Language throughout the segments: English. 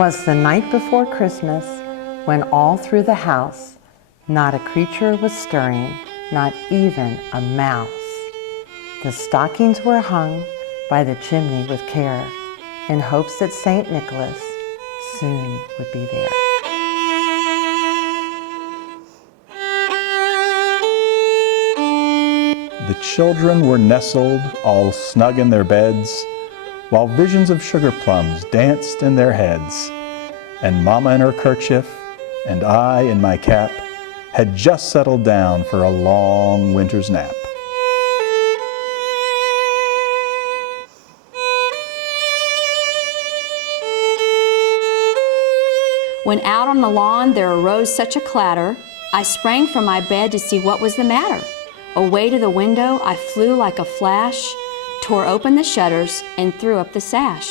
'Twas the night before Christmas, when all through the house not a creature was stirring, not even a mouse. The stockings were hung by the chimney with care, in hopes that St. Nicholas soon would be there. The children were nestled all snug in their beds, while visions of sugar plums danced in their heads. And Mama in her kerchief, and I in my cap, had just settled down for a long winter's nap. When out on the lawn there arose such a clatter, I sprang from my bed to see what was the matter. Away to the window I flew like a flash, tore open the shutters and threw up the sash.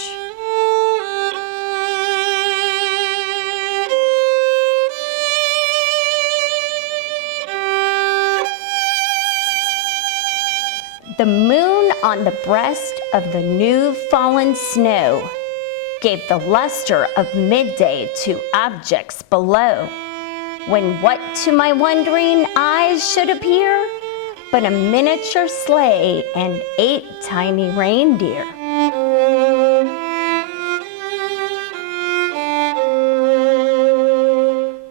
The moon on the breast of the new fallen snow gave the luster of midday to objects below, when what to my wondering eyes should appear but a miniature sleigh and 8 tiny reindeer.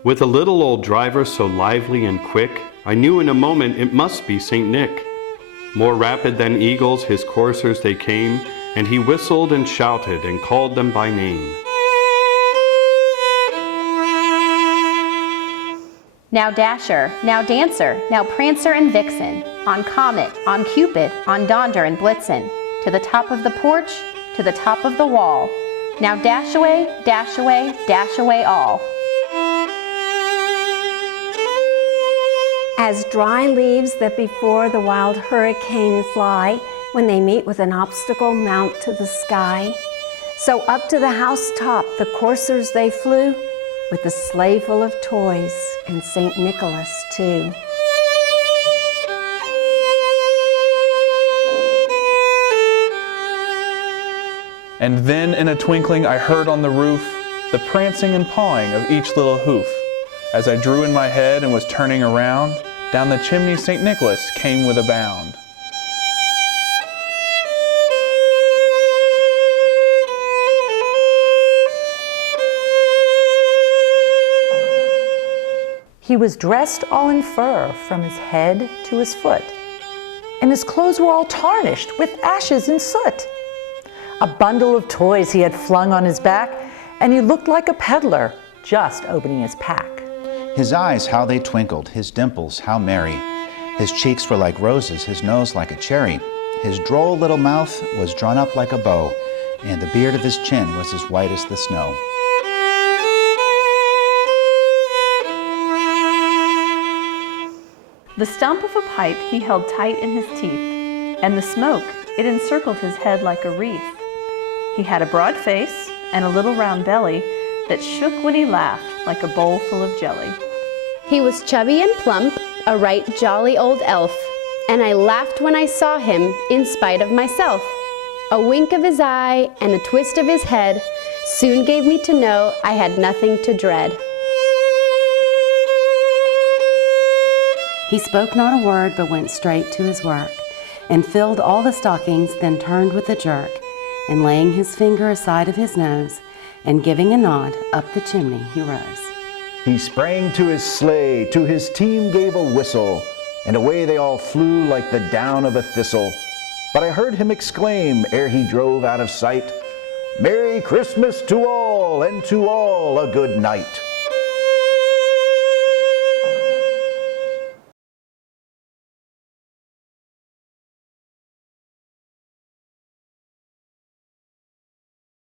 With a little old driver so lively and quick, I knew in a moment it must be St. Nick. More rapid than eagles his coursers they came, and he whistled and shouted and called them by name. Now Dasher, now Dancer, now Prancer and Vixen, on Comet, on Cupid, on Donder and Blitzen, to the top of the porch, to the top of the wall. Now dash away, dash away, dash away all. As dry leaves that before the wild hurricane fly, when they meet with an obstacle mount to the sky, so up to the housetop the coursers they flew, with a sleigh full of toys and St. Nicholas too. And then in a twinkling I heard on the roof the prancing and pawing of each little hoof. As I drew in my head and was turning around, down the chimney St. Nicholas came with a bound. He was dressed all in fur from his head to his foot, and his clothes were all tarnished with ashes and soot. A bundle of toys he had flung on his back, and he looked like a peddler just opening his pack. His eyes, how they twinkled, his dimples, how merry. His cheeks were like roses, his nose like a cherry. His droll little mouth was drawn up like a bow, and the beard of his chin was as white as the snow. The stump of a pipe he held tight in his teeth, and the smoke, it encircled his head like a wreath. He had a broad face and a little round belly that shook when he laughed like a bowl full of jelly. He was chubby and plump, a right jolly old elf, and I laughed when I saw him in spite of myself. A wink of his eye and a twist of his head soon gave me to know I had nothing to dread. He spoke not a word, but went straight to his work, and filled all the stockings, then turned with a jerk, and laying his finger aside of his nose, and giving a nod, up the chimney he rose. He sprang to his sleigh, to his team gave a whistle, and away they all flew like the down of a thistle. But I heard him exclaim, ere he drove out of sight, "Merry Christmas to all, and to all a good night."